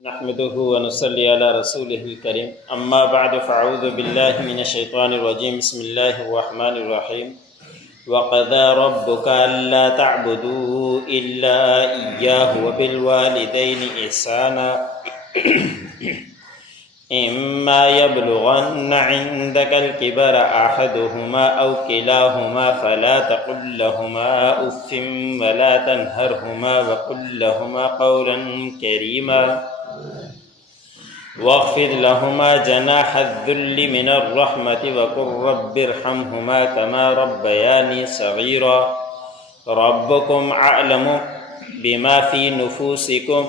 نحمده ونصلي على رسوله الكريم اما بعد فاعوذ بالله من الشيطان الرجيم بسم الله الرحمن الرحيم وقضى ربك الا تعبدوا الا اياه وبالوالدين احسانا اما يبلغن عندك الكبر احدهما او كلاهما فلا تقل لهما اف ولا تنهرهما وقل لهما قولا كريما واخفض لهما جناح الذل من الرحمة وقل رب ارحمهما كما ربياني صغيرا ربكم أعلم بما في نفوسكم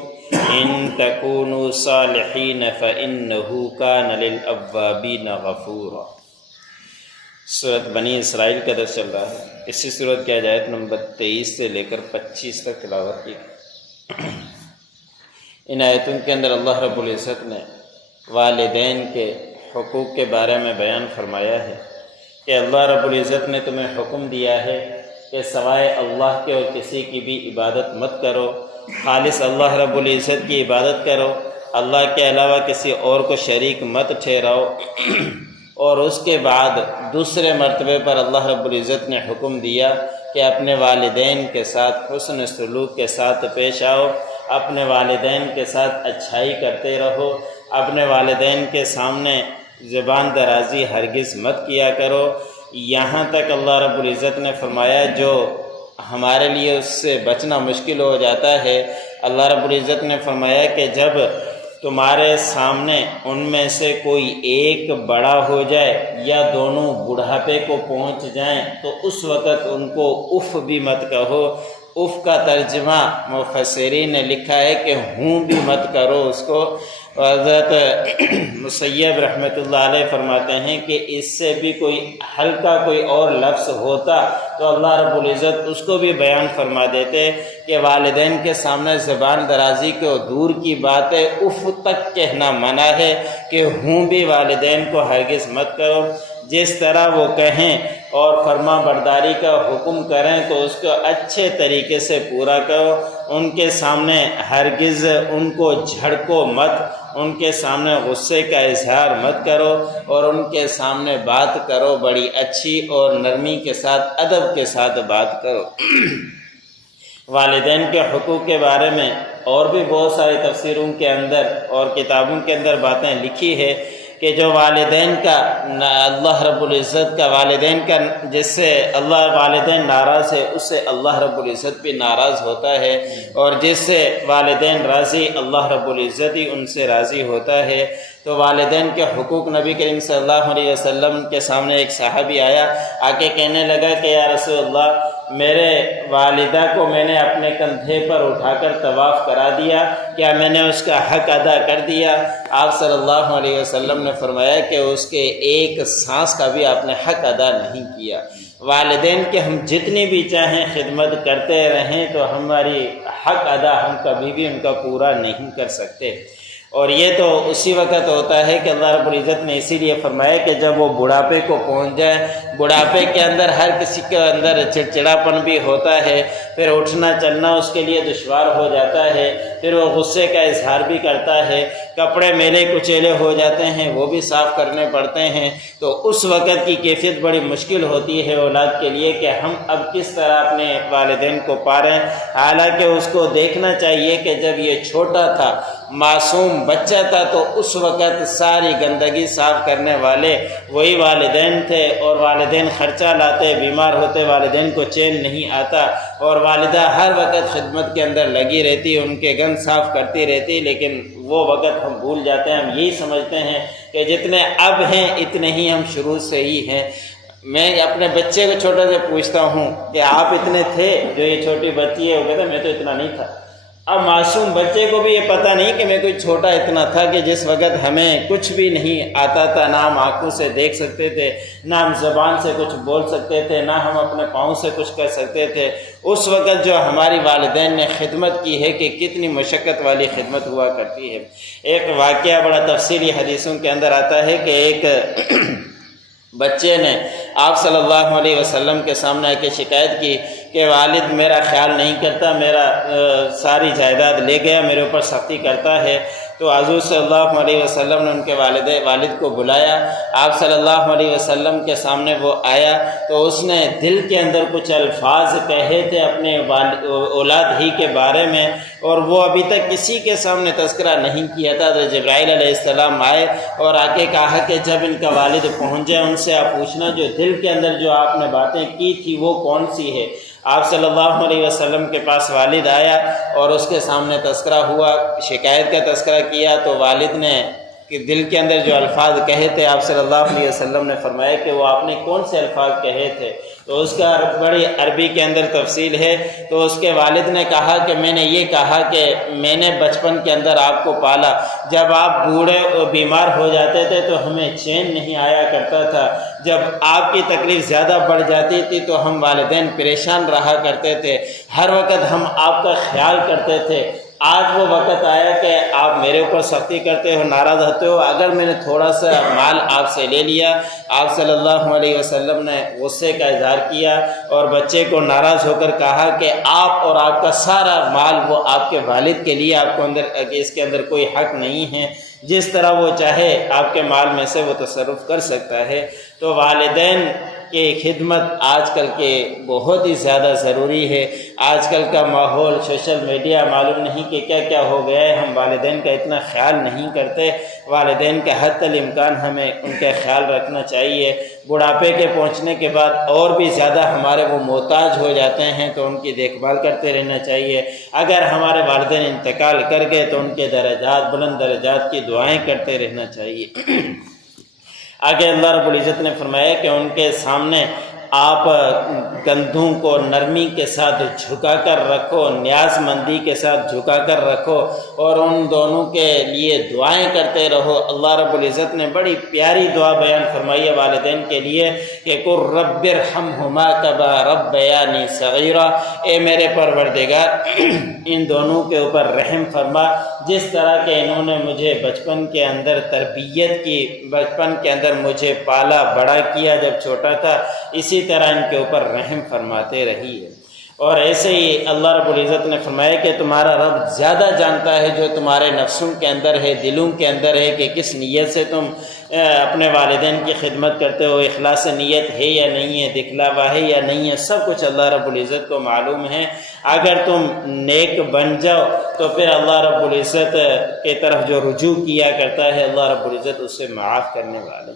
إن تكونوا صالحين فإنه كان للأوابين غفورا۔ سورۃ بنی اسرائیل کا درس چل رہا ہے۔ اسی سورت کی آیت نمبر 23 سے لے کر 25 تک تلاوت کی۔ ان آیتوں کے اندر اللہ رب العزت نے والدین کے حقوق کے بارے میں بیان فرمایا ہے کہ اللہ رب العزت نے تمہیں حکم دیا ہے کہ سوائے اللہ کے اور کسی کی بھی عبادت مت کرو، خالص اللہ رب العزت کی عبادت کرو، اللہ کے علاوہ کسی اور کو شریک مت ٹھہراؤ۔ اور اس کے بعد دوسرے مرتبے پر اللہ رب العزت نے حکم دیا کہ اپنے والدین کے ساتھ حسن سلوک کے ساتھ پیش آؤ، اپنے والدین کے ساتھ اچھائی کرتے رہو، اپنے والدین کے سامنے زبان درازی ہرگز مت کیا کرو۔ یہاں تک اللہ رب العزت نے فرمایا جو ہمارے لیے اس سے بچنا مشکل ہو جاتا ہے، اللہ رب العزت نے فرمایا کہ جب تمہارے سامنے ان میں سے کوئی ایک بڑا ہو جائے یا دونوں بڑھاپے کو پہنچ جائیں تو اس وقت ان کو اف بھی مت کہو۔ اف کا ترجمہ مفسرین نے لکھا ہے کہ ہوں بھی مت کرو اس کو۔ حضرت مسیب رحمۃ اللہ علیہ فرماتے ہیں کہ اس سے بھی کوئی ہلکا کوئی اور لفظ ہوتا تو اللہ رب العزت اس کو بھی بیان فرما دیتے کہ والدین کے سامنے زبان درازی کو دور کی بات ہے، اف تک کہنا منع ہے کہ ہوں بھی والدین کو ہرگز مت کرو۔ جس طرح وہ کہیں اور فرما برداری کا حکم کریں تو اس کو اچھے طریقے سے پورا کرو۔ ان کے سامنے ہرگز ان کو جھڑکو مت، ان کے سامنے غصے کا اظہار مت کرو، اور ان کے سامنے بات کرو بڑی اچھی اور نرمی کے ساتھ ادب کے ساتھ بات کرو۔ والدین کے حقوق کے بارے میں اور بھی بہت ساری تفسیروں کے اندر اور کتابوں کے اندر باتیں لکھی ہے کہ جو والدین کا اللہ رب العزت کا والدین کا جس سے اللہ والدین ناراض ہے اس سے اللہ رب العزت بھی ناراض ہوتا ہے، اور جس سے والدین راضی اللہ رب العزت ہی ان سے راضی ہوتا ہے۔ تو والدین کے حقوق نبی کریم صلی اللہ علیہ وسلم کے سامنے ایک صحابی آیا، آ کے کہنے لگا کہ یا رسول اللہ، میرے والدہ کو میں نے اپنے کندھے پر اٹھا کر طواف کرا دیا، کیا میں نے اس کا حق ادا کر دیا؟ آپ صلی اللہ علیہ وسلم نے فرمایا کہ اس کے ایک سانس کا بھی آپ نے حق ادا نہیں کیا۔ والدین کے ہم جتنی بھی چاہیں خدمت کرتے رہیں تو ہماری حق ادا ہم کبھی بھی ان کا پورا نہیں کر سکتے، اور یہ تو اسی وقت ہوتا ہے کہ اللہ رب العزت نے اسی لیے فرمایا کہ جب وہ بڑھاپے کو پہنچ جائے، بڑھاپے کے اندر ہر کسی کے اندر چڑچڑاپن بھی ہوتا ہے، پھر اٹھنا چلنا اس کے لیے دشوار ہو جاتا ہے، پھر وہ غصے کا اظہار بھی کرتا ہے، کپڑے میلے کچیلے ہو جاتے ہیں وہ بھی صاف کرنے پڑتے ہیں، تو اس وقت کی کیفیت بڑی مشکل ہوتی ہے اولاد کے لیے کہ ہم اب کس طرح اپنے والدین کو پالیں۔ حالانکہ اس کو دیکھنا چاہیے کہ جب یہ چھوٹا تھا، معصوم بچہ تھا، تو اس وقت ساری گندگی صاف کرنے والے وہی والدین تھے، اور والدین خرچہ لاتے، بیمار ہوتے والدین کو چین نہیں آتا، اور والدہ ہر وقت خدمت کے اندر لگی رہتی، ان کے گند صاف کرتی رہتی، لیکن وہ وقت ہم بھول جاتے ہیں۔ ہم یہی سمجھتے ہیں کہ جتنے اب ہیں اتنے ہی ہم شروع سے ہی ہیں۔ میں اپنے بچے کو چھوٹے سے پوچھتا ہوں کہ آپ اتنے تھے؟ جو یہ چھوٹی بچی ہے وہ کہتا ہے میں تو اتنا نہیں تھا۔ اب معصوم بچے کو بھی یہ پتہ نہیں کہ میں کوئی چھوٹا اتنا تھا کہ جس وقت ہمیں کچھ بھی نہیں آتا تھا، نہ ہم آنکھوں سے دیکھ سکتے تھے، نہ ہم زبان سے کچھ بول سکتے تھے، نہ ہم اپنے پاؤں سے کچھ کر سکتے تھے۔ اس وقت جو ہماری والدین نے خدمت کی ہے کہ کتنی مشقت والی خدمت ہوا کرتی ہے۔ ایک واقعہ بڑا تفصیلی حدیثوں کے اندر آتا ہے کہ ایک بچے نے آپ صلی اللہ علیہ وسلم کے سامنے آ کے شکایت کی کہ والد میرا خیال نہیں کرتا، میرا ساری جائیداد لے گیا، میرے اوپر سختی کرتا ہے۔ تو حضور صلی اللہ علیہ وسلم نے ان کے والد کو بلایا، آپ صلی اللہ علیہ وسلم کے سامنے وہ آیا تو اس نے دل کے اندر کچھ الفاظ کہے تھے اپنے اولاد ہی کے بارے میں، اور وہ ابھی تک کسی کے سامنے تذکرہ نہیں کیا تھا۔ تو جبرائیل علیہ السلام آئے اور آ کے کہا کہ جب ان کا والد پہنچ جائے ان سے آپ پوچھنا جو دل کے اندر جو آپ نے باتیں کی تھی وہ کون سی ہے۔ آپ صلی اللہ علیہ وسلم کے پاس والد آیا اور اس کے سامنے تذکرہ ہوا، شکایت کا تذکرہ کیا، تو والد نے کہ دل کے اندر جو الفاظ کہے تھے آپ صلی اللہ علیہ وسلم نے فرمایا کہ وہ آپ نے کون سے الفاظ کہے تھے، تو اس کا بڑی عربی کے اندر تفصیل ہے۔ تو اس کے والد نے کہا کہ میں نے یہ کہا کہ میں نے بچپن کے اندر آپ کو پالا، جب آپ بوڑھے اور بیمار ہو جاتے تھے تو ہمیں چین نہیں آیا کرتا تھا، جب آپ کی تکلیف زیادہ بڑھ جاتی تھی تو ہم والدین پریشان رہا کرتے تھے، ہر وقت ہم آپ کا خیال کرتے تھے۔ آج وہ وقت آیا کہ آپ میرے اوپر سختی کرتے ہو، ناراض ہوتے ہو، اگر میں نے تھوڑا سا مال آپ سے لے لیا۔ آپ صلی اللہ علیہ وسلم نے غصے کا اظہار کیا اور بچے کو ناراض ہو کر کہا کہ آپ اور آپ کا سارا مال وہ آپ کے والد کے لیے، آپ کو اس کے اندر کوئی حق نہیں ہے، جس طرح وہ چاہے آپ کے مال میں سے وہ تصرف کر سکتا ہے۔ تو والدین کی خدمت آج کل کے بہت ہی زیادہ ضروری ہے۔ آج کل کا ماحول، سوشل میڈیا، معلوم نہیں کہ کیا کیا ہو گیا ہے، ہم والدین کا اتنا خیال نہیں کرتے۔ والدین کا حتی الامکان ہمیں ان کا خیال رکھنا چاہیے۔ بڑھاپے کے پہنچنے کے بعد اور بھی زیادہ ہمارے وہ محتاج ہو جاتے ہیں تو ان کی دیکھ بھال کرتے رہنا چاہیے۔ اگر ہمارے والدین انتقال کر گئے تو ان کے درجات، بلند درجات کی دعائیں کرتے رہنا چاہیے۔ آگے اللہ رب العزت نے فرمایا کہ ان کے سامنے آپ کندھوں کو نرمی کے ساتھ جھکا کر رکھو، نیاز مندی کے ساتھ جھکا کر رکھو اور ان دونوں کے لیے دعائیں کرتے رہو۔ اللہ رب العزت نے بڑی پیاری دعا بیان فرمائی ہے والدین کے لیے کہ قُل رَبِّ ارْحَمْهُمَا كَمَا رَبَّيَانِي صَغِيرًا، اے میرے پروردگار ان دونوں کے اوپر رحم فرما، جس طرح کہ انہوں نے مجھے بچپن کے اندر تربیت کی، بچپن کے اندر مجھے پالا بڑا کیا جب چھوٹا تھا، اسی طرح ان کے اوپر رحم فرماتے رہیے۔ اور ایسے ہی اللہ رب العزت نے فرمایا کہ تمہارا رب زیادہ جانتا ہے جو تمہارے نفسوں کے اندر ہے، دلوں کے اندر ہے، کہ کس نیت سے تم اپنے والدین کی خدمت کرتے ہو، اخلاص نیت ہے یا نہیں ہے، دکھلاوا ہے یا نہیں ہے، سب کچھ اللہ رب العزت کو معلوم ہے۔ اگر تم نیک بن جاؤ تو پھر اللہ رب العزت کی طرف جو رجوع کیا کرتا ہے اللہ رب العزت اس سے معاف کرنے والا۔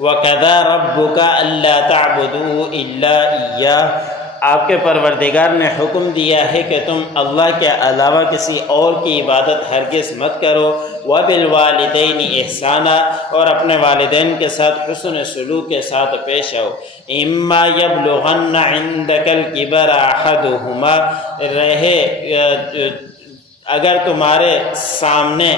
وَقَضَىٰ رَبُّكَ أَلَّا تَعْبُدُوا إِلَّا إِيَّاهُ، آپ کے پروردگار نے حکم دیا ہے کہ تم اللہ کے علاوہ کسی اور کی عبادت ہرگز مت کرو۔ وَبِالْوَالِدَيْنِ إِحْسَانًا، اور اپنے والدین کے ساتھ حسن سلوک کے ساتھ پیش آؤ۔ إِمَّا يَبْلُغَنَّ عِندَكَ الْكِبَرَ أَحَدُهُمَا، رہے اگر تمہارے سامنے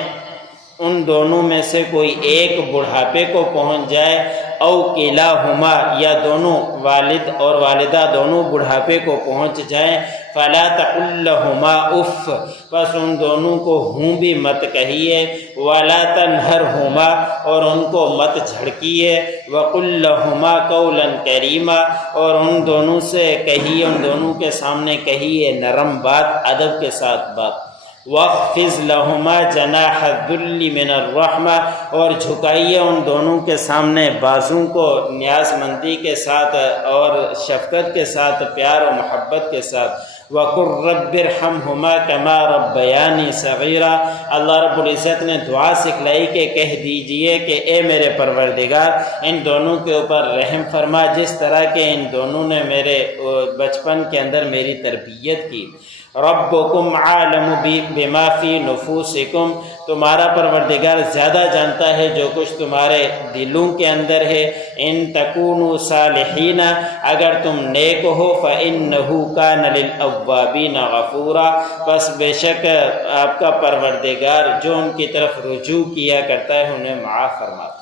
ان دونوں میں سے کوئی ایک بڑھاپے کو پہنچ جائے، او کلاہما، یا دونوں والد اور والدہ دونوں بڑھاپے کو پہنچ جائیں، فلا تقل لہما اف، بس ان دونوں کو ہوں بھی مت کہیے، ولا تنہرہما، اور ان کو مت جھڑکیے، وقل لہما قولا کریما، اور ان دونوں سے کہیے، ان دونوں کے سامنے کہیے نرم بات، ادب کے ساتھ بات۔ وَاخْفِضْ لَهُمَا جَنَاحَ الذُّلِّ مِنَ الرَّحْمَةِ، اور جھکائیے ان دونوں کے سامنے بازوں کو نیاز مندی کے ساتھ اور شفقت کے ساتھ، پیار و محبت کے ساتھ۔ وَقُلْ رَبِّ ارْحَمْهُمَا كَمَا رَبَّيَانِي صَغِيرًا، اللہ رب العزت نے دعا سکھلائی کہ کہہ دیجئے کہ اے میرے پروردگار ان دونوں کے اوپر رحم فرما جس طرح کہ ان دونوں نے میرے بچپن کے اندر میری تربیت کی۔ ربکم عالم بما فی نفوسکم، تمہارا پروردگار زیادہ جانتا ہے جو کچھ تمہارے دلوں کے اندر ہے۔ ان تکونوا صالحین، اگر تم نیک ہو، فإنہ کان للأوابین غفورا، بس بے شک آپ کا پروردگار جو ان کی طرف رجوع کیا کرتا ہے انہیں معاف فرماتا ہے۔